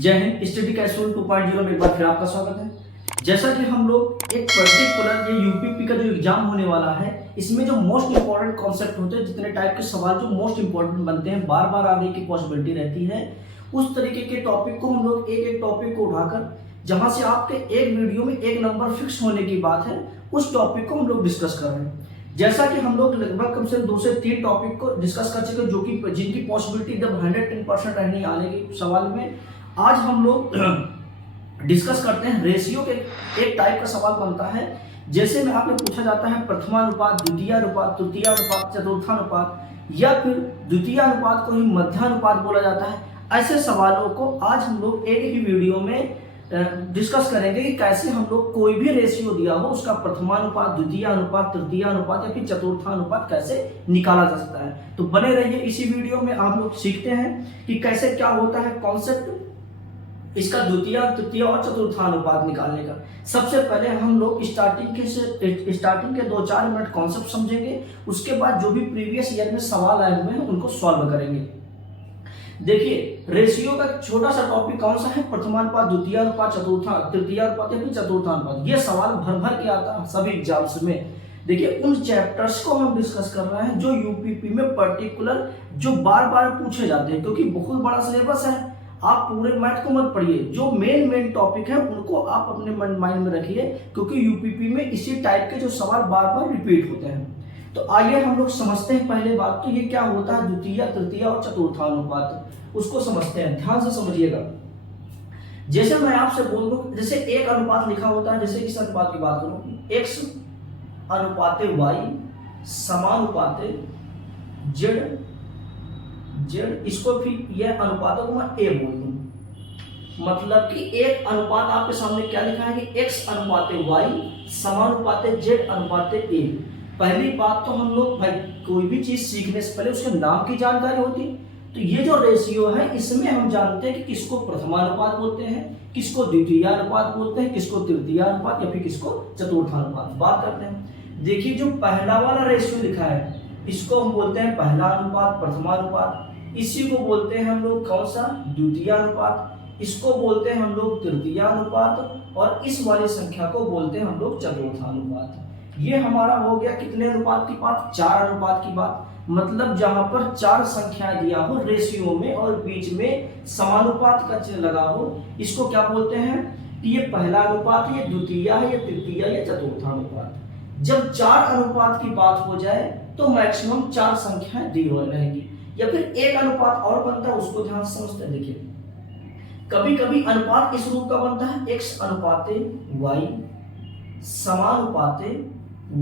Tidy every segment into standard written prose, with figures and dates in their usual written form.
जय Hind. Study capsule 2.0 में एक बार फिर आपका स्वागत है। जैसा कि हम लोग एक पर्टिकुलर ये यूपीपी का जो एग्जाम होने वाला है, इसमें जो मोस्ट इंपॉर्टेंट कॉन्सेप्ट होते हैं, जितने टाइप के सवाल जो मोस्ट इंपॉर्टेंट बनते हैं, बार बार आने की पॉसिबिलिटी रहती है, उस तरीके के टॉपिक को हम लोग एक एक टॉपिक को उठाकर, जहां से आपके एक वीडियो में एक नंबर फिक्स होने की बात है, उस टॉपिक को हम लोग डिस्कस कर रहे हैं। जैसा कि हम लोग लगभग कम से कम 2 से 3 टॉपिक को डिस्कस कर चुके, जो कि जिनकी पॉसिबिलिटी एकदम 110% रहनी आने के सवाल में। आज हम लोग डिस्कस करते हैं रेशियो के। एक टाइप का सवाल बनता है, जैसे में आपने पूछा जाता है प्रथमानुपात, द्वितीयानुपात, तृतीयानुपात, चतुर्थानुपात, या फिर द्वितीयानुपात को ही मध्यानुपात बोला जाता है। ऐसे सवालों को आज हम लोग एक ही वीडियो में डिस्कस करेंगे कि कैसे हम लोग कोई भी रेशियो दिया हो उसका प्रथमानुपात, द्वितीयानुपात, तृतीयानुपात या फिर चतुर्थानुपात कैसे निकाला जा सकता है। तो बने रहिए इसी वीडियो में। आप लोग सीखते हैं कि कैसे क्या होता है कॉन्सेप्ट इसका द्वितीय, तृतीय और चतुर्थानुपात निकालने का। सबसे पहले हम लोग स्टार्टिंग के 2-4 मिनट कॉन्सेप्ट समझेंगे। उसके बाद जो भी प्रीवियस ईयर में सवाल आए हुए हैं उनको सॉल्व करेंगे। देखिए, रेशियो का छोटा सा टॉपिक कौन सा है? प्रथमानुपात, द्वितीयानुपात, तृतीयानुपात या फिर चतुर्थानुपात। ये सवाल भर भर के आता है सभी एग्जाम्स में। देखिए, उन चैप्टर्स को हम डिस्कस कर रहे हैं जो यूपीपी में पर्टिकुलर जो बार बार पूछे जाते हैं, क्योंकि बहुत बड़ा सिलेबस है। आप पूरे मैथ को मत पढ़िए, जो मेन टॉपिक है उनको आप अपने माइंड में रखिए, क्योंकि यूपीपी में इसी टाइप के जो सवाल बार बार रिपीट होते हैं। तो आइए हम लोग समझते हैं पहले बात, तो ये क्या होता है द्वितीय, तृतीय और चतुर्थानुपात, उसको समझते हैं। ध्यान से समझिएगा। जैसे मैं आपसे बोल दूं, जैसे एक अनुपात लिखा होता है, जैसे इस अनुपात की बात करूं, x अनुपाते y समानुपाते z, इसको फिर यह अनुपातों को मैं a बोल दूं। मतलब कि एक अनुपात आपके सामने क्या लिखा है कि x अनुपाते y समानुपाते z अनुपाते a। पहली बात तो हम लोग भाई कोई भी चीज सीखने से पहले उसके नाम की जानकारी होती है। तो ये जो रेशियो है इसमें हम जानते हैं कि किसको प्रथमानुपात बोलते हैं, किसको द्वितीयानुपात बोलते हैं, किसको तृतीयानुपात या फिर किसको चतुर्थानुपात। बात करते हैं। देखिए, जो पहला वाला रेशियो लिखा है इसको हम बोलते हैं पहला अनुपात, प्रथमानुपात। इसी को बोलते हैं हम लोग कौन सा? द्वितीयानुपात। इसको बोलते हैं हम लोग तृतीयानुपात, और इस वाली संख्या को बोलते हैं हम लोग चतुर्थानुपात। ये हमारा हो गया कितने अनुपात की बात? 4 अनुपात की बात। मतलब जहां पर 4 संख्याएं दिया हो रेशियो में और बीच में समानुपात का चिन्ह लगा हो, इसको क्या बोलते हैं कि ये पहला अनुपात, ये द्वितीय है, ये तृतीय या चतुर्थानुपात। जब 4 अनुपात की बात हो जाए तो मैक्सिमम 4 संख्याएं दी हो रहेंगी, या फिर एक अनुपात और बनता है, उसको ध्यान से समझते हैं। देखिए, कभी कभी अनुपात इस रूप का बनता है, x अनुपाते y समानुपाते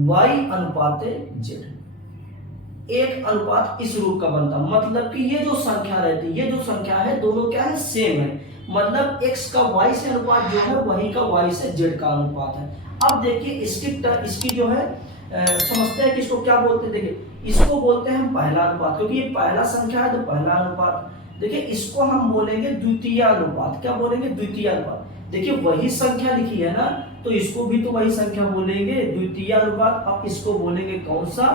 y अनुपाते z। एक अनुपात इस रूप का बनता, मतलब कि ये जो संख्या रहती है, ये जो संख्या है दोनों क्या है? सेम है। मतलब x का y से अनुपात जो है वही का y से z का अनुपात है। अब देखिए इसकी जो है समझते हैं कि इसको क्या बोलते हैं। देखिए, इसको बोलते हैं हम पहला अनुपात, क्योंकि ये पहला संख्या है तो पहला अनुपात। देखिए, इसको हम बोलेंगे द्वितीय अनुपात। क्या बोलेंगे? द्वितीय अनुपात। देखिए, वही संख्या लिखी है ना, तो इसको भी तो वही संख्या बोलेंगे, द्वितीय अनुपात। अब इसको बोलेंगे कौन सा?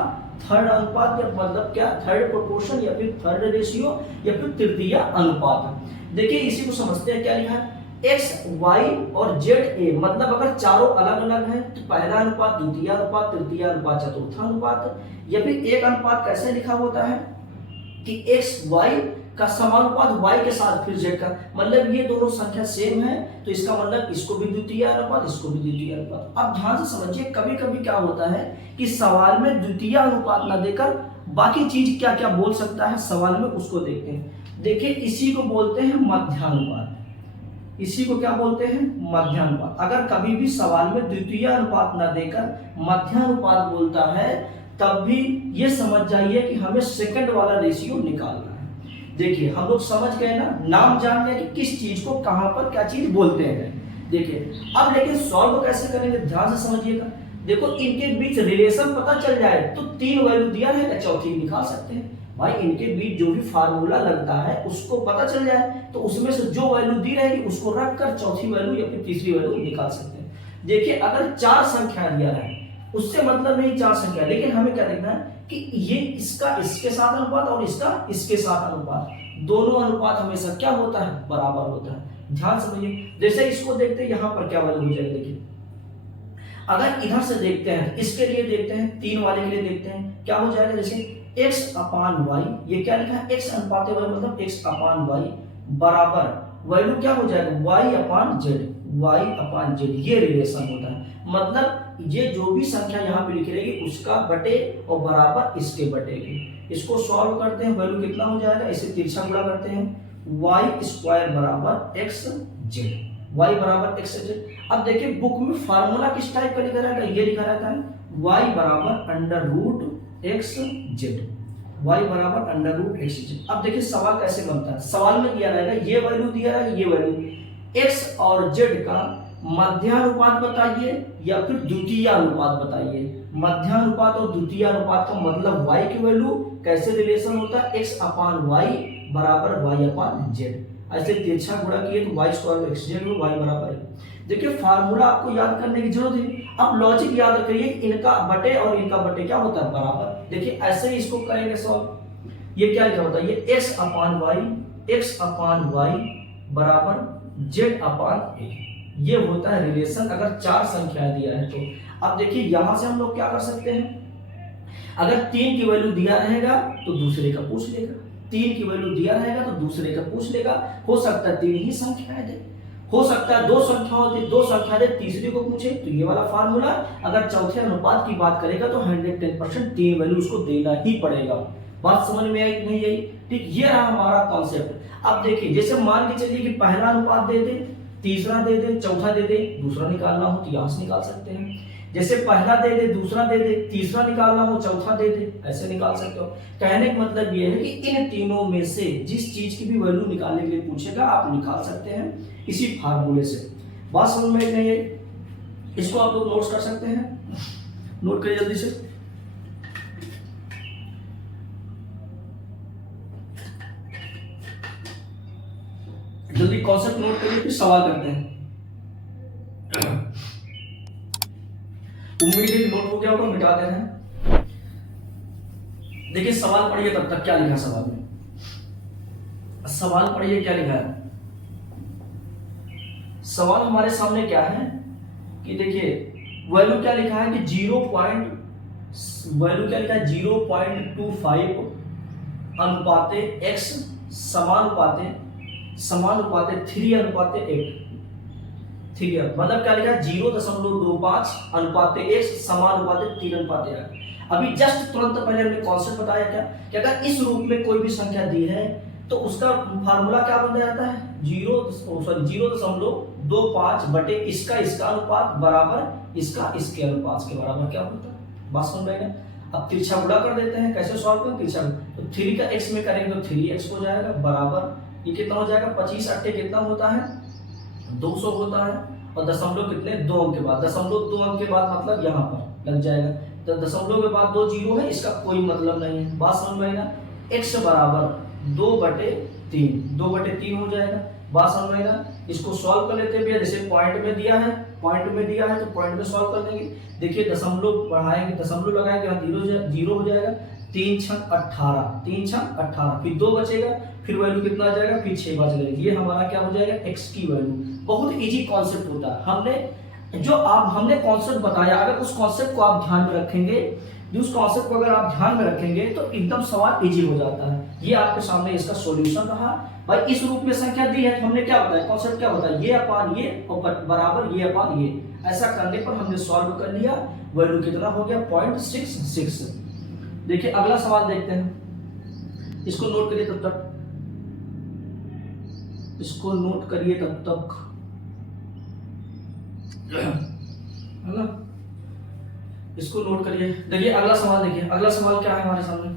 थर्ड अनुपात, या मतलब क्या? थर्ड प्रोपोर्शन या फिर थर्ड रेशियो या फिर तृतीय अनुपात। देखिए, इसी को समझते हैं। क्या लिखा है? x, y और z, a। मतलब अगर चारों अलग अलग हैं तो पहला अनुपात, द्वितीय अनुपात, तृतीय अनुपात, चतुर्थानुपात। या फिर एक अनुपात कैसे लिखा होता है कि x, y का समानुपात y के साथ फिर z का। मतलब ये दोनों संख्या सेम है, तो इसका मतलब इसको भी द्वितीय अनुपात, इसको भी द्वितीय अनुपात। अब ध्यान से समझिए, कभी कभी क्या होता है कि सवाल में द्वितीय अनुपात ना देकर बाकी चीज क्या क्या बोल सकता है सवाल में, उसको देखते हैं। देखिए, इसी को बोलते हैं मध्यानुपात। इसी को क्या बोलते हैं? मध्यानुपात। अगर कभी भी सवाल में द्वितीय अनुपात ना देकर मध्यानुपात बोलता है, तब भी ये समझ जाइए कि हमें सेकंड वाला रेशियो निकालना है। देखिए, हम लोग समझ गए ना, नाम जान गए कि किस चीज को कहां पर क्या चीज बोलते हैं। देखिए, अब लेकिन सॉल्व कैसे करेंगे, ध्यान से समझिएगा। देखो, इनके बीच रिलेशन पता चल जाए तो 3 वैल्यू दिया है, चौथी निकाल सकते हैं। भाई, इनके बीच जो भी फार्मूला लगता है उसको पता चल जाए तो उसमें से जो वैल्यू दी रहेगी उसको रखकर चौथी वैल्यू या फिर तीसरी वैल्यू निकाल सकते हैं। देखिए, अगर 4 संख्या दिया है, उससे मतलब नहीं 4 संख्या, लेकिन हमें क्या देखना है कि ये इसका इसके साथ अनुपात और इसका इसके साथ अनुपात। दोनों अनुपात हमेशा क्या होता है, बराबर होता है। ध्यान समझिए, जैसे इसको देखते हैं यहाँ पर क्या वैल्यू हो जाएगा। देखिए अगर इधर से देखते हैं, इसके लिए देखते हैं, 3 वाले के लिए देखते हैं, क्या हो जाएगा, जैसे x अपान वाई, ये क्या लिखा है, x अनुपात y मतलब x अपान वाई बराबर वैल्यू क्या हो जाएगा, y upon Z, y upon Z, ये रिलेशन होता है। मतलब ये जो भी संख्या यहाँ पे लिखी रहेगी उसका बटे और बराबर इसके बटे की। इसको सॉल्व करते हैं, वैल्यू कितना हो जाएगा, इसे तिरछा गुणा करते हैं, y स्क्वायर बराबर x जेड, y बराबर x जेड। अब देखिए बुक में फार्मूला किस टाइप का लिखा रहता है, ये लिखा रहता है y बराबर under root x Z, y बराबर अंडर रूट x जेड। अब देखिए सवाल कैसे बनता है, सवाल में दिया रहेगा ये वैल्यू दिया रहेगा, ये वैल्यू x और z का मध्यानुपात बताइए या फिर द्वितीय अनुपात बताइए। मध्यानुपात और द्वितीय अनुपात का मतलब y की वैल्यू कैसे रिलेशन होता है, x अपान y बराबर y अपान z। ऐसे तिरछा गुणा किए तो y square x Z y बराबर है। देखिए फार्मूला आपको याद करने की जरूरत है। अब लॉजिक याद करिए, इनका बटे और इनका बटे क्या होता है, बराबर। देखिए ऐसे ही इसको करेंगे सॉल्व। ये क्या लिखा होता है, ये x अपान y बराबर z अपान a, ये होता है रिलेशन अगर 4 संख्याएं दिया है तो। अब देखिए यहां से हम लोग क्या कर सकते हैं, अगर 3 की वैल्यू दिया रहेगा तो दूसरे का पूछ लेगा, 3 की वैल्यू दिया रहेगा तो दूसरे का पूछ लेगा। हो सकता है 3 ही संख्याएं दे, हो सकता है 2 संख्या दे तीसरे को पूछे, तो ये वाला फार्मूला अगर चौथे अनुपात की बात करेगा तो 110% 3 वैल्यू उसको देना ही पड़ेगा। बात समझ में आई नहीं आई, ठीक, ये रहा हमारा कॉन्सेप्ट। अब देखिए जैसे मान के चलिए कि पहला अनुपात दे दे, तीसरा दे दे, चौथा दे दे, दूसरा निकालना हो तो यहां से निकाल सकते हैं। जैसे पहला दे दे, दूसरा दे दे, तीसरा निकालना हो, चौथा दे दे, ऐसे निकाल सकते हो। कहने का मतलब ये है कि इन तीनों में से जिस चीज की भी वैल्यू निकालने के लिए पूछेगा आप निकाल सकते हैं इसी फार्मूले से। बात समझ में नहीं है, इसको आप लोग नोट्स कर सकते हैं, नोट करिए जल्दी से। जल्दी कॉन्सेप्ट नोट करिए, फिर सवाल करते हैं। उम्मीद है नोट हो गया होगा, मिटा दे रहे हैं। देखिए सवाल पढ़िए, तब तक क्या लिखा सवाल में, सवाल पढ़िए क्या लिखा है। सवाल हमारे सामने क्या है कि देखिए वैल्यू क्या लिखा है कि वैल्यू क्या लिखा है 0.25 अनुपाते x समानुपाते 3:8। मतलब क्या लिखा है 0.25 अनुपाते x समानुपाते 3:8। अभी जस्ट तुरंत पहले हमने कॉन्सेप्ट बताया क्या कि अगर इस रूप में कोई भी संख्या दी है तो उसका फार्मूला क्या बन जाता है 0.25 बटे इसका अनुपात बराबर इसका इसके अनुपात के बराबर क्या होता है। बात समझ में। अब तिरछा गुणा कर देते हैं, कैसे सॉल्व करें तिरछा, तो 3 का x में करेंगे तो 3x हो जाएगा बराबर ये कितना हो जाएगा 25 8 कितना होता है 200 होता है, और दशमलव कितने 2 अंक के बाद, दशमलव 2 अंक के बाद मतलब यहाँ पर लग जाएगा, तो दशमलव के बाद 2 जीरो है, इसका कोई मतलब नहीं है। बात समझ में आई ना। x बराबर 2/3 हो जाएगा। बात समझ में आई ना। इसको सॉल्व कर लेते हैं, जैसे पॉइंट में दिया है तो पॉइंट में सॉल्व कर देंगे। देखिए दशमलव बढ़ाएंगे, दशमलव लगाएंगे यहाँ 0 हो जाएगा, 3 छक 18, फिर 2 बचेगा, फिर वैल्यू कितना आ जाएगा, फिर 6 बच जाएगा। ये हमारा क्या हो जाएगा x की वैल्यू। बहुत इजी कॉन्सेप्ट होता है। हमने कॉन्सेप्ट बताया, अगर उस कॉन्सेप्ट को आप ध्यान में रखेंगे, उस कॉन्सेप्ट को अगर आप ध्यान में रखेंगे तो एकदम सवाल इजी हो जाता है। ये आपके सामने इसका सॉल्यूशन रहा। भाई इस रूप में संख्या दी है तो हमने क्या बताया, कॉन्सेप्ट क्या बताया, ये अपान ये और बराबर ये अपान ये। ऐसा करने पर हमने सॉल्व कर लिया, वैल्यू कितना हो गया 0.66। देखिए अगला सवाल देखते हैं, इसको नोट करिए तब तक, इसको नोट करिए तब तक, है ना, इसको नोट करिए। देखिए अगला सवाल, देखिए अगला सवाल क्या है हमारे सामने,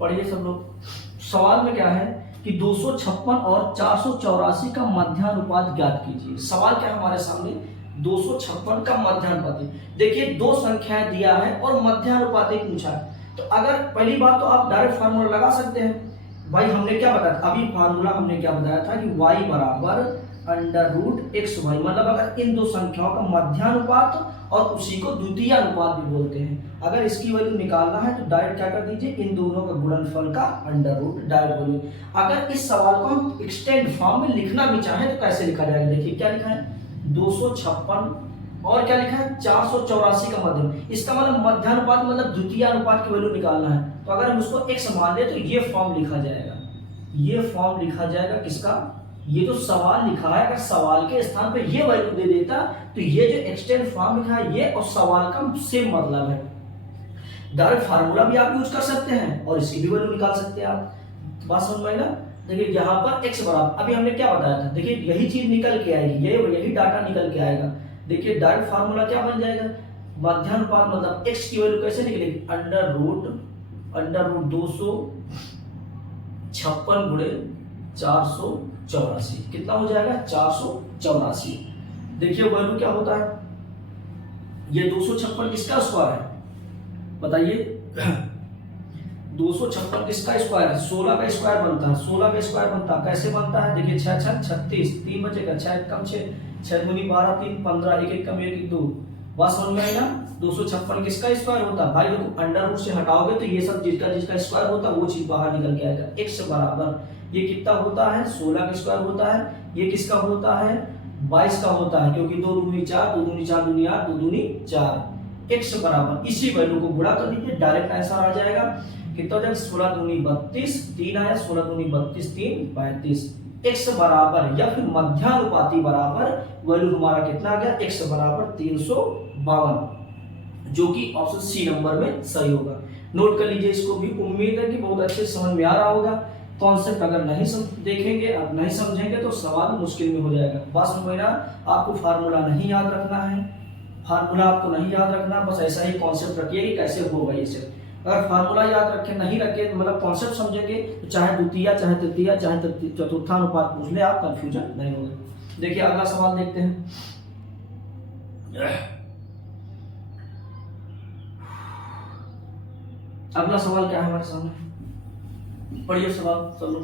पढ़िए सब लोग। सवाल में क्या है कि 256 और 484 का मध्यानुपात ज्ञात कीजिए। सवाल क्या है हमारे सामने, 256 का मध्यानुपात। देखिए 2 संख्याएं दिया है और मध्यानुपात पूछा है, तो अगर पहली बात तो आप डायरेक्ट फार्मूला लगा सकते हैं। भाई हमने क्या बताया, अभी फार्मूला हमने क्या बताया था कि y बराबर अंडर रूट एक्स वाई, मतलब अगर इन दो संख्याओं का मध्यानुपात और उसी को द्वितीय अनुपात भी बोलते हैं। अगर इसकी वैल्यू निकालना है तो डायरेक्ट क्या कर दीजिए, इन दोनों का गुणनफल का अंडर रूट डायरेक्ट बोलिए। अगर इस सवाल को हम एक्सटेंड फॉर्म में लिखना भी चाहें तो कैसे लिखा जाएगा, देखिए क्या लिखा है 256 और क्या लिखा है 484 का मध्यम। इसका मतलब मध्यानुपात मतलब द्वितीय अनुपात की वैल्यू निकालना है। तो अगर हम उसको x मान ले तो ये फॉर्म लिखा जाएगा, ये फॉर्म लिखा जाएगा किसका, ये जो सवाल लिखा है अगर सवाल के स्थान पे ये वैल्यू दे देता तो ये जो एक्सटेंड फॉर्म लिखा है ये और सवाल का सेम मतलब है। डायरेक्ट फार्मूला भी आप यूज कर सकते हैं और इसकी भी वैल्यू निकाल सकते हैं आप। बात समझ में आई ना। देखिए यहाँ पर x बराबर, अभी हमने क्या बताया था, देखिए यही चीज निकल के आएगी, यही डाटा निकल के आएगा। देखिए डायरेक्ट फार्मूला क्या बन जाएगा, मध्यानुपात मतलब x की वैल्यू कैसे निकलेगी, अंडर रूट 256 गुणे 484, कितना हो जाएगा 484। देखिए वैल्यू क्या होता है, ये 256 किसका स्क्वायर है बताइए 256 किसका स्क्वायर है, 16 का स्क्वायर बनता है, 16 का स्क्वायर बनता है, कैसे बनता है देखिए 6 6 36, 3 बचेगा 6 कम 6 6 दूनी 12 3 15 1 1 कम 1 1 2। बात समझ में आई ना। 256 किसका स्क्वायर होता है भाई, देखो अंडर रूट से हटाओगे तो ये सब जिसका स्क्वायर होता है वो चीज बाहर निकल के आएगा। x बराबर ये कितना होता है 16 का स्क्वायर होता है, ये किसका होता है 22 का होता है, क्योंकि 2 दूनी 4 2 दूनी 4 दूनी 8 2 दूनी 4। x बराबर इसी वैल्यू को गुणा कर दीजिए, डायरेक्ट आंसर आ जाएगा कितना हो जाएगा 16 दूनी 32, 3 आया 16 दूनी 32 3 35। x बराबर या फिर मध्यानुपाती बराबर वैल्यू हमारा कितना आ गया, x बराबर 352, जो कि ऑप्शन सी नंबर में सही होगा। नोट कर लीजिए इसको भी, उम्मीद है कि बहुत अच्छे समझ में आ रहा होगा। कॉन्सेप्ट अगर नहीं देखेंगे आप नहीं समझेंगे तो सवाल मुश्किल में हो जाएगा। बात समझ में ना, आपको फार्मूला नहीं याद रखना है, फार्मूला आपको नहीं याद रखना, बस ऐसा ही कॉन्सेप्ट रखिए कि कैसे होगा ये सब। अगर फार्मूला याद रखे नहीं रखे मतलब कॉन्सेप्ट समझेंगे तो चाहे द्वितीय चाहे तृतीय चाहे चतुर्थानुपात पूछ ले आप कंफ्यूजन नहीं होगा। देखिए अगला सवाल देखते हैं। अगला सवाल क्या है हमारे सामने, पढ़िए सवाल सब लोग।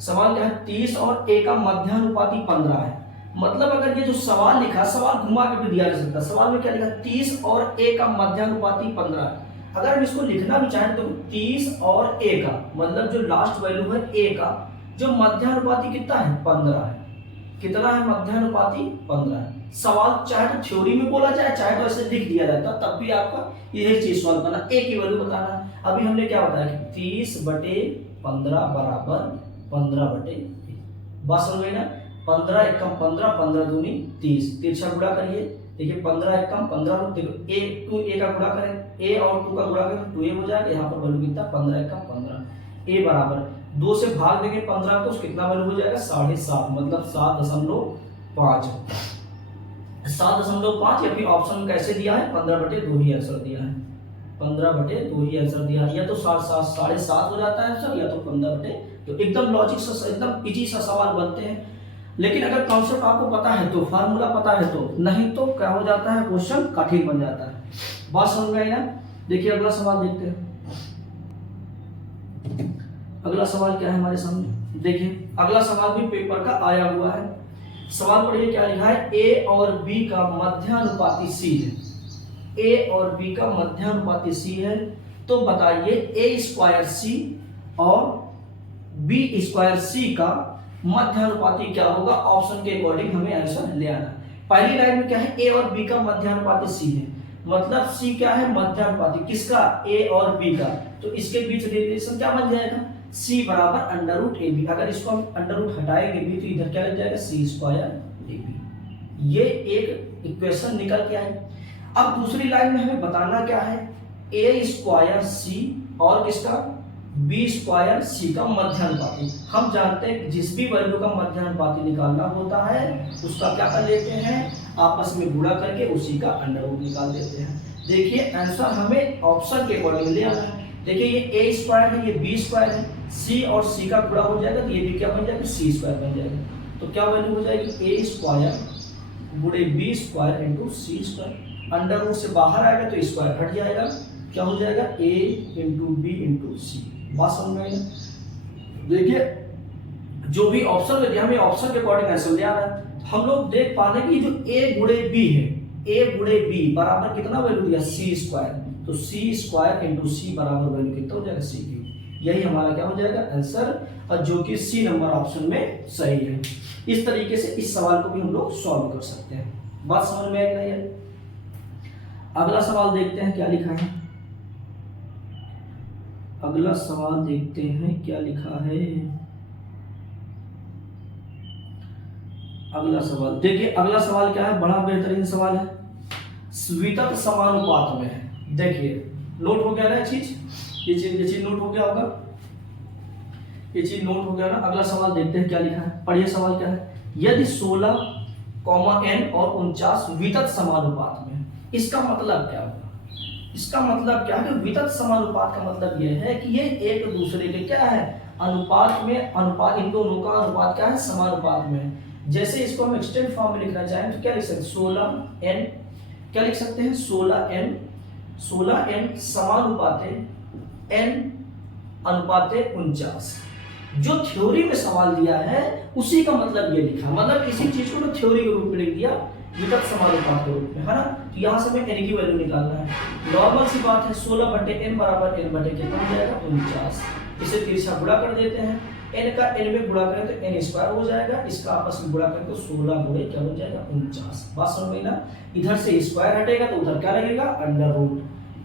सवाल क्या है 30 और a का मध्यानुपाती 15 है। मतलब अगर ये जो सवाल लिखा, सवाल घुमा के भी दिया जा सकता है। सवाल में क्या लिखा 30 और a का मध्यानुपाती 15 है। अगर हम इसको लिखना भी चाहें तो 30 और a का मतलब जो लास्ट वैल्यू है a का जो मध्यानुपाती कितना है 15 है। कितना है मध्यानुपाती 15 है। सवाल चाहे तो थ्योरी में बोला जाए चाहे तो ऐसे लिख दिया जाता, तब भी आपका यही चीज सॉल्व करना, a की वैल्यू बताना। अभी हमने क्या बताया कि 30/15 बराबर 15/a। बात समझ में ना। 15 एकम 15 15 दूनी 30, तिरछा गुणा करिए। देखिए 15 एकम 15, देखो a 2a का गुणा करें, a और 2 का गुणा करें 2a हो जाएगा। यहाँ पर वैल्यू कितना 15 एकम 15, a बराबर 2 से भाग देंगे 15 तो कितना वैल्यू हो जाएगा 7.5, मतलब 7.5 7.5 या फिर ऑप्शन कैसे दिया है 15/2 ही आंसर दिया है, 15/2 ही आंसर दिया है। या तो 7.5 हो जाता है आंसर, या तो 15/2। तो एकदम लॉजिक से एकदम इजी सा सवाल बनते हैं। लेकिन अगर कॉन्सेप्ट आपको पता है तो, फार्मूला पता है तो, नहीं तो क्या हो जाता है क्वेश्चन कठिन बन जाता है। बात समझ में आई ना। देखिए अगला सवाल देखते हैं। अगला सवाल क्या है हमारे सामने, देखिए अगला सवाल भी पेपर का आया हुआ है। सवाल पढ़िए क्या लिखा है, a और b का मध्यानुपाती c है। a और b का मध्यानुपाती c है तो बताइए a² c और b² c का मध्यानुपाती क्या होगा। ऑप्शन के अकॉर्डिंग हमें आंसर ले आना। पहली लाइन में क्या है a और b का मध्यानुपाती c है, मतलब c क्या है मध्यानुपाती किसका a और b का, तो इसके बीच रिलेशन क्या बन जाएगा c बराबर अंडर रूट ए बी। अगर इसको हम अंडर रूट हटाएंगे भी तो इधर क्या लग जाएगा c² ab। ये एक इक्वेशन निकल के आई। अब दूसरी लाइन में हमें बताना क्या है a² c और किसका b² c का मध्यानुपाती। हम जानते हैं जिस भी वैल्यू का मध्यानुपाती निकालना होता है उसका क्या कर लेते हैं आपस में गुणा करके उसी का अंडर रूट निकाल देते हैं। देखिए आंसर हमें ऑप्शन के अकॉर्डिंग ले आना है। देखिए ये a² है ये b² है, c और c का गुणा हो जाएगा तो ये भी क्या बन जाएगा c² बन जाएगा। तो क्या वैल्यू हो जाएगी a² गुणे b² into c²। Under root से बाहर आएगा तो स्क्वायर हट जाएगा, क्या हो जाएगा a into b into c। बात समझ में आई। देखिए जो भी ऑप्शन में दिया हमें ऑप्शन के अकॉर्डिंग आंसर ले आ रहा है। हम लोग देख पा रहे हैं कि जो a गुणे b है, a गुणे b बराबर कितना वैल्यू दिया c स्क्वायर, तो c स्क्वायर इंटू c बराबर वैल्यू कितना हो जाएगा c क्यूब। यही हमारा क्या हो जाएगा आंसर, और जो कि सी नंबर ऑप्शन में सही है। इस तरीके से इस सवाल को भी हम लोग सॉल्व कर सकते हैं। बात समझ में आई नहीं है? अगला सवाल देखते हैं क्या लिखा है। अगला सवाल देखते हैं क्या लिखा है। अगला सवाल देखिए, अगला सवाल क्या है, बड़ा बेहतरीन सवाल है, वितत समानुपात में है। देखिए नोट हो गया ना चीज, ये चीज नोट हो गया होगा, ये चीज नोट हो गया ना। अगला सवाल देखते हैं क्या लिखा है, पढ़िए सवाल क्या है। यदि 16, n और 49 वितत समानुपात में, इसका मतलब क्या होगा? इसका मतलब क्या है कि वितत समानुपात का मतलब यह है कि ये एक दूसरे के क्या है, अनुपात में, अनुपात इन दोनों का अनुपात क्या है, समानुपात में। जैसे इसको हम एक्सटेंड फॉर्म में लिखना चाहें तो क्या लिख सकते हैं, 16n, क्या लिख सकते हैं 16n समानुपाते n अनुपाते 49। जो थ्योरी में सवाल दिया है उसी का मतलब ये लिखा, मतलब किसी चीज को तो थ्योरी के रूप में लिख दिया वितत समानुपात के रूप में, है ना। तो यहाँ से हमें n की वैल्यू निकालना है। नॉर्मल सी बात है, 16/n बराबर n बटे कितना हो जाएगा 49। इसे तिरछा गुणा कर देते हैं, n का n में गुणा करें तो n स्क्वायर हो जाएगा, इसका आपस में गुणा करें तो 16 गुणे क्या हो जाएगा 49। बात समझ में ना, इधर से स्क्वायर हटेगा तो उधर क्या लगेगा अंडर रूट,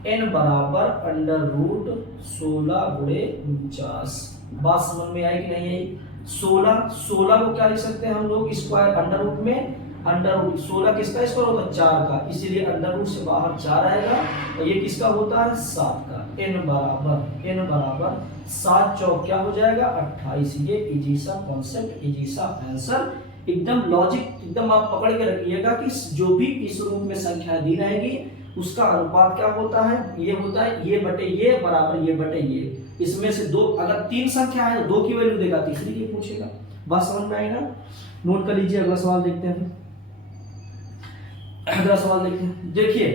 n बराबर अंडर रूट 16 गुणे 49। बात समझ में आई कि नहीं आई? 16 को क्या लिख सकते हैं हम लोग स्क्वायर अंडर रूट में, अंडर रूट 16 किसका स्क्वायर होगा 4 का, इसीलिए अंडर रूट से बाहर 4 आएगा और ये किसका होता है 7 का। n बराबर 7 चौक क्या हो जाएगा 28। ये इजी सा कॉन्सेप्ट, इजी सा आंसर, एकदम लॉजिक एकदम आप पकड़ के रखिएगा कि जो भी इस रूप में संख्या दी रहेगी उसका अनुपात क्या होता है, ये होता है ये बटे ये बराबर ये बटे ये। इसमें से दो, अगर 3 संख्या है तो 2 की वैल्यू देगा, तीसरी की पूछेगा। बात समझ में आई ना? नोट कर लीजिए, अगला सवाल देखते हैं। अगला सवाल देखते हैं। देखिए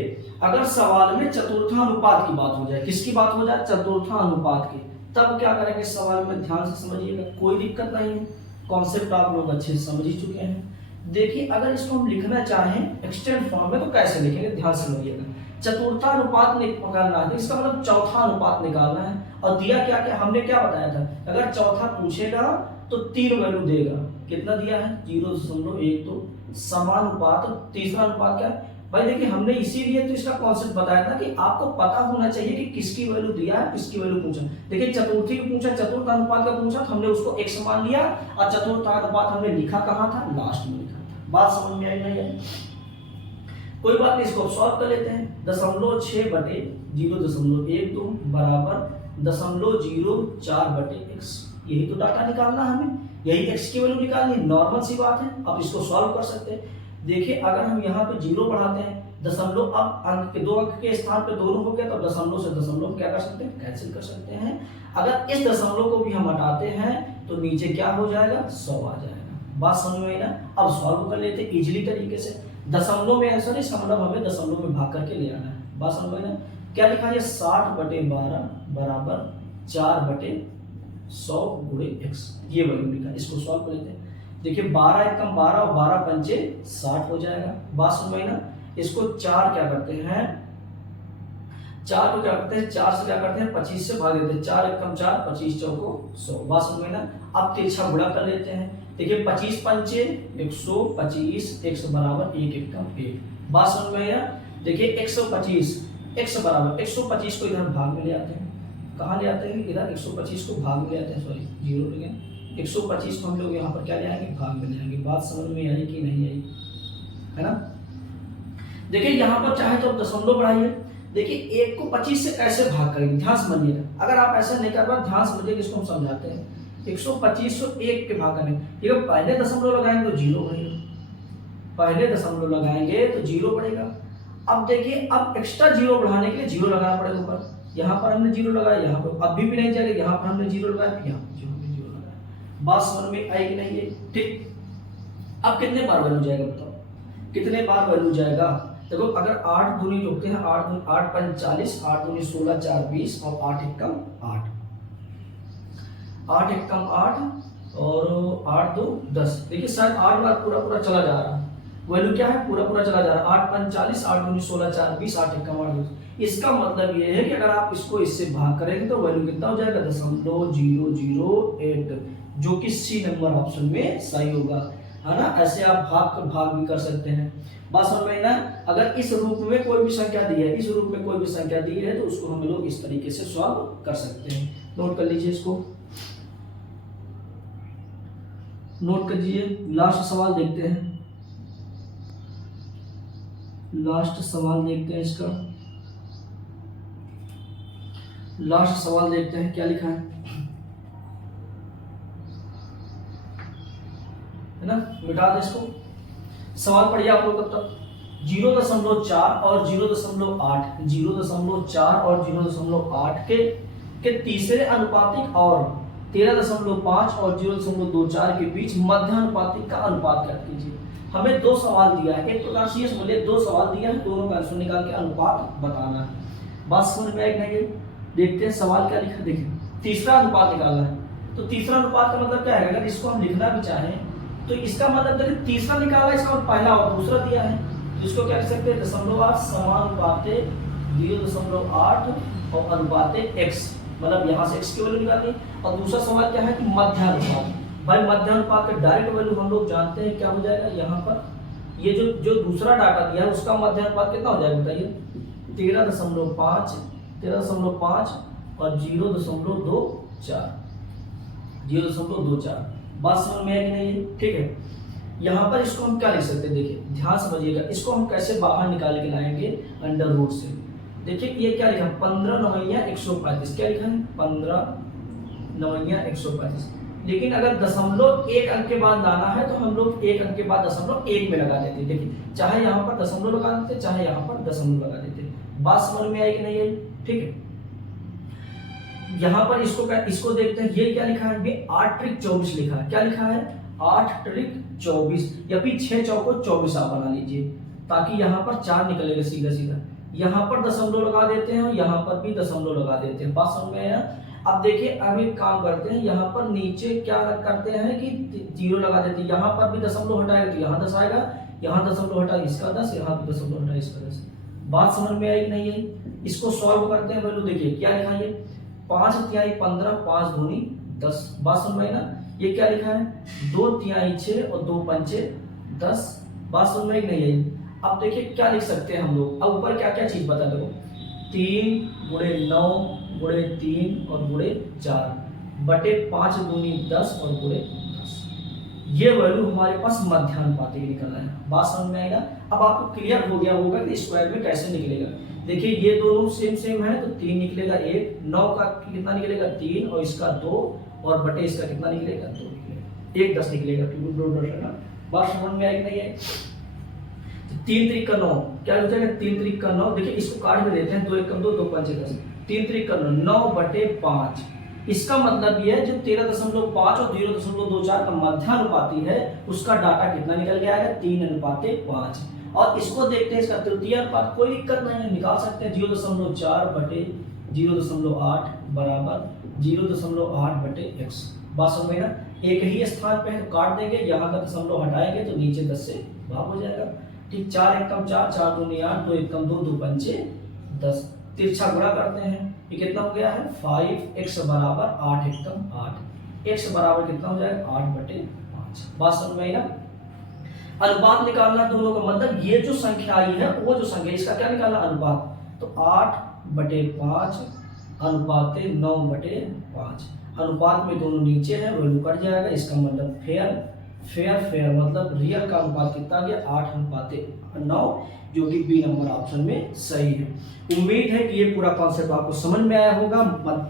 अगर सवाल में चतुर्थानुपात की बात हो जाए, किसकी बात हो जाए, चतुर्थानुपात की, तब क्या करेंगे सवाल में, ध्यान से समझिएगा, कोई दिक्कत नहीं है, कॉन्सेप्ट आप लोग अच्छे से समझ ही चुके हैं। देखिए अगर इसको हम लिखना चाहें एक्सटेंड फॉर्म में तो कैसे लिखेंगे, ध्यान से समझिएगा। चतुर्थानुपात निकालना है, इसका मतलब चौथा अनुपात निकालना है। और दिया क्या क्या, हमने क्या बताया था, अगर चौथा पूछेगा तो 3 वैल्यू देगा। कितना दिया है 0.12 समानुपात, तीसरा अनुपात क्या है भाई, देखिए हमने इसीलिए तो इसका कॉन्सेप्ट बताया था कि आपको पता होना चाहिए कि किसकी वैल्यू दिया है, किसकी वैल्यू पूछा। देखिए चतुर्थी को पूछा, चतुर्थ अनुपात का पूछा तो हमने उसको x मान लिया, और चतुर्थ अनुपात हमने लिखा कहाँ था, लास्ट में लिखा था। बात समझ में आई नहीं आई? कोई बात नहीं, इसको सॉल्व कर लेते हैं। 0.6 बटे 0.12 बराबर 0.04 बटे x, यही तो डाटा निकालना है हमें, यही x की वैल्यू निकालनी, नॉर्मल सी बात है। अब इसको सॉल्व कर सकते हैं। देखिए अगर हम यहाँ पे 0 बढ़ाते हैं, दशमलव, अब अंक के 2 अंक के स्थान पे दोनों हो गया तो दशमलव से दशमलव क्या कर सकते हैं, कैंसिल कर सकते हैं। अगर इस दशमलव को भी हम हटाते हैं तो नीचे क्या हो जाएगा 100 आ जाएगा। बात समझ में आई ना? अब सॉल्व कर लेते हैं इजीली तरीके से। दशमलव में आंसर, इसका मतलब हमें दशमलव में भाग करके ले आना है। बात समझ में ना? क्या लिखा है 60/12 बराबर 4/100 गुणे x, ये वैल्यू लिखा है। इसको सॉल्व कर लेते हैं। देखिए 12 एकम 12 और 12 पंचे 60 हो जाएगा। बात समझ में ना? इसको 4 क्या करते हैं, 4 को क्या करते हैं, 4 से क्या करते हैं 25 से भाग देते हैं, 4 एकम 4, 25 चौको 100। बात समझ में ना? अब तिरछा गुणा कर लेते हैं। देखिए 25 पंचे 125, x बराबर 1 एकम 1। बात समझ में आया? देखिए 125, x बराबर 125 को इधर भाग में ले आते हैं। कहाँ ले आते हैं, इधर 125 को भाग में ले आते हैं, सॉरी 0 ले गए, 125 को हम लोग यहाँ पर क्या ले आएंगे, भाग में ले आएंगे। बात समझ में आई कि नहीं आई, है ना? देखिए यहाँ पर चाहे तो दशमलव बढ़ाइए। देखिए 1 को 25 से कैसे भाग करेंगे, ध्यान समझिएगा। अगर आप ऐसा नहीं कर पा, ध्यान समझिए, इसको हम समझाते हैं। 125 को 1 के भाग करेंगे, ये पहले दशमलव लगाएंगे तो 0 बढ़ेगा, पहले दशमलव लगाएंगे तो 0 बढ़ेगा। अब देखिए अब एक्स्ट्रा 0 बढ़ाने के लिए 0 लगाना पड़ेगा ऊपर, यहाँ पर हमने 0 लगाया, यहाँ पर अब भी नहीं जाएगा, यहाँ पर हमने 0 लगाया, यहाँ पर 0 लगाया। बात समझ में आई कि नहीं है? ठीक, अब कितने बार वैल्यू जाएगा बताओ, कितने बार वैल्यू जाएगा? देखो अगर 8 दूनी जोड़ते हैं, 8 पंच 40, 8 दूनी 16, 4 20 और 8 एकम 8, 8 एकम 8, और 8 2 10। देखिए शायद 8 बार पूरा पूरा चला जा रहा है, वैल्यू क्या है पूरा पूरा चला जा रहा है। 8 5 40, 8 दूनी 16, 4 20, 8 1 8 2। इसका मतलब ये है कि अगर आप इसको इससे भाग करेंगे तो वैल्यू कितना हो जाएगा 0.008, जो कि सी नंबर ऑप्शन में सही होगा, है ना। ऐसे आप भाग भी कर सकते हैं। बात समझ में ना। अगर इस रूप में कोई भी संख्या दी है, इस रूप में कोई भी संख्या दी है तो उसको हम लोग इस तरीके से सॉल्व कर सकते हैं। नोट कर लीजिए इसको, नोट कर लीजिए। लास्ट सवाल देखते हैं, लास्ट सवाल देखते हैं इसका। लास्ट सवाल देखते हैं क्या लिखा है ना। मिटा दे इसको। सवाल पढ़िए आप लोग तब तक। 0.4 और 0.8, 0.4 और 0.8 के तीसरे अनुपातिक और 13.5 और 0.24 के बीच मध्य अनुपातिक का अनुपात ज्ञात कीजिए। हमें दो सवाल दिया है, एक प्रकार से ये समझिए दो सवाल दिया है, दोनों का आंसर निकाल के अनुपात बताना है। बात समझ में आई नहीं? देखते हैं सवाल क्या लिखा। देखिए तीसरा अनुपात निकालना है, तो तीसरा अनुपात का मतलब क्या है, अगर इसको हम लिखना भी चाहें तो इसका मतलब देखिए तीसरा निकाला, इसका पहला और दूसरा दिया है, तो इसको क्या लिख सकते हैं 0.8 समानुपाते 0.8 और अनुपाते x, मतलब यहाँ से x की वैल्यू निकालनी। और दूसरा सवाल क्या है कि मध्य अनुपात। भाई मध्य अनुपात का डायरेक्ट वैल्यू हम लोग जानते हैं क्या हो जाएगा, यहाँ पर ये जो दूसरा डाटा दिया है उसका मध्य अनुपात कितना हो जाएगा बताइए, 13.5 और 0.24। बात समझ में है कि नहीं? ठीक है। यहाँ पर इसको हम क्या लिख सकते हैं, देखिए ध्यान समझिएगा, इसको हम कैसे बाहर निकाल के लाएंगे अंडर रूट से। देखिए ये क्या लिखा, 15 9 135, क्या लिखा है 15 9 135। लेकिन अगर दशमलव एक अंक के बाद लाना है तो हम लोग एक अंक के बाद दशमलव एक में लगा देते। देखिए चाहे यहाँ पर दशमलव लगा देते, चाहे यहाँ पर दशमलव लगा देते। बात समझ में आई कि नहीं आई? ठीक है। यहाँ पर इसको देखते हैं, ये क्या लिखा है, ये 8 त्रिक 24 लिखा है। क्या लिखा है 8 त्रिक 24, या फिर 6 चौको 24 आप बना लीजिए, ताकि यहाँ पर 4 निकलेगा सीधा सीधा। यहाँ पर दशमलव लगा देते हैं और यहाँ पर भी दशमलव लगा देते हैं। बात समझ में आया? अब देखिए हम एक काम करते हैं, यहाँ पर नीचे क्या करते हैं कि 0 लगा देते हैं। यहाँ पर भी दशमलव हटाएगा तो यहाँ 10 आएगा, यहाँ दशमलव हटा इसका 10, यहाँ भी दशमलव हटा इसका 10। बात समझ में आई नहीं आई? इसको सॉल्व करते हैं। वैल्यू देखिए क्या लिखा है, 5 तिहाई 15, 5 दूनी 10। बात समझ में आई ना? ये क्या लिखा है 2 तिहाई 6 और 2 पंचे 10। बात समझ में आई नहीं आई? अब देखिए क्या लिख सकते हैं हम लोग, अब ऊपर क्या क्या चीज बता दो, 3 गुणे 9 गुणे 3 और गुणे 4 बटे 5 दूनी 10 और गुणे 10। ये वैल्यू हमारे पास मध्य अनुपात निकलना है। बात समझ में आएगा? अब आपको क्लियर हो गया होगा कि स्क्वायर में कैसे निकलेगा। देखिए ये दोनों सेम है तो 3 निकलेगा, 1 9 का कितना निकलेगा 3 और इसका 2 और बटे इसका कितना निकलेगा 2 निकलेगा, 1 10 निकलेगा। बात समझ में आएगी नहीं है? 3 त्रिक का 9 क्या हो जाएगा, 3 त्रिक का 9। देखिए इसको काट में देते हैं, 2 1 2 2 5 10, 3 त्रिक का 9 बटे 5। इसका मतलब ये है जो 13.5 और 0.24 का मध्यानुपाती है उसका डाटा कितना निकल के आएगा 3:5। और इसको देखते हैं इसका तृतीय अनुपात, कोई दिक्कत नहीं है, निकाल सकते हैं 0.4 बटे 0.8 बराबर 0.8 बटे x। बात समझ में ना? एक ही स्थान पे है तो काट देंगे, यहाँ का दशमलव हटाएंगे तो नीचे 10 से भाग हो जाएगा। ठीक, 4 एकम 4, 4 दूनी 8, 2 एकम 2, 2 पंचे 10। तिरछा गुणा करते हैं, ये कितना हो गया है 5x बराबर 8 एकम 8, x बराबर कितना हो जाएगा 8 बटे 5। बात समझ में आई ना? अनुपात निकालना दोनों का, मतलब ये जो संख्या आई है वो जो संख्या, इसका क्या निकालना अनुपात, तो 8 बटे 5 अनुपाते 9 बटे 5। अनुपात में दोनों नीचे है, वैल्यू कट जाएगा, इसका मतलब फेयर मतलब रियल का अनुपात कितना गया 8:9, जो कि बी नंबर ऑप्शन में सही है। उम्मीद है कि ये पूरा कॉन्सेप्ट आपको समझ में आया होगा।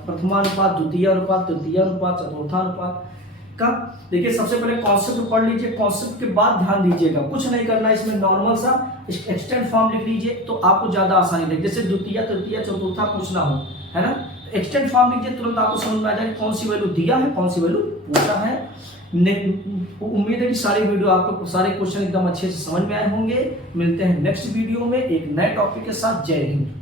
प्रथमानुपात, द्वितीय अनुपात, तृतीय अनुपात, चतुर्थ अनुपात का। देखिए सबसे पहले कॉन्सेप्ट पढ़ लीजिए, कॉन्सेप्ट के बाद ध्यान दीजिएगा, कुछ नहीं करना है इसमें, नॉर्मल सा एक्सटेंड फॉर्म लिख लीजिए तो आपको ज्यादा आसानी लगे। जैसे द्वितीय तृतीय चतुर्था पूछना हो, है ना, एक्सटेंड फॉर्म लिखिए, तुरंत आपको समझ में आ जाएगा कौन सी वैल्यू दिया है, कौन सी वैल्यू पूछा है। उम्मीद है कि सारी वीडियो आपको, सारे क्वेश्चन एकदम अच्छे से समझ में आए होंगे। मिलते हैं नेक्स्ट वीडियो में एक नए टॉपिक के साथ। जय हिंद।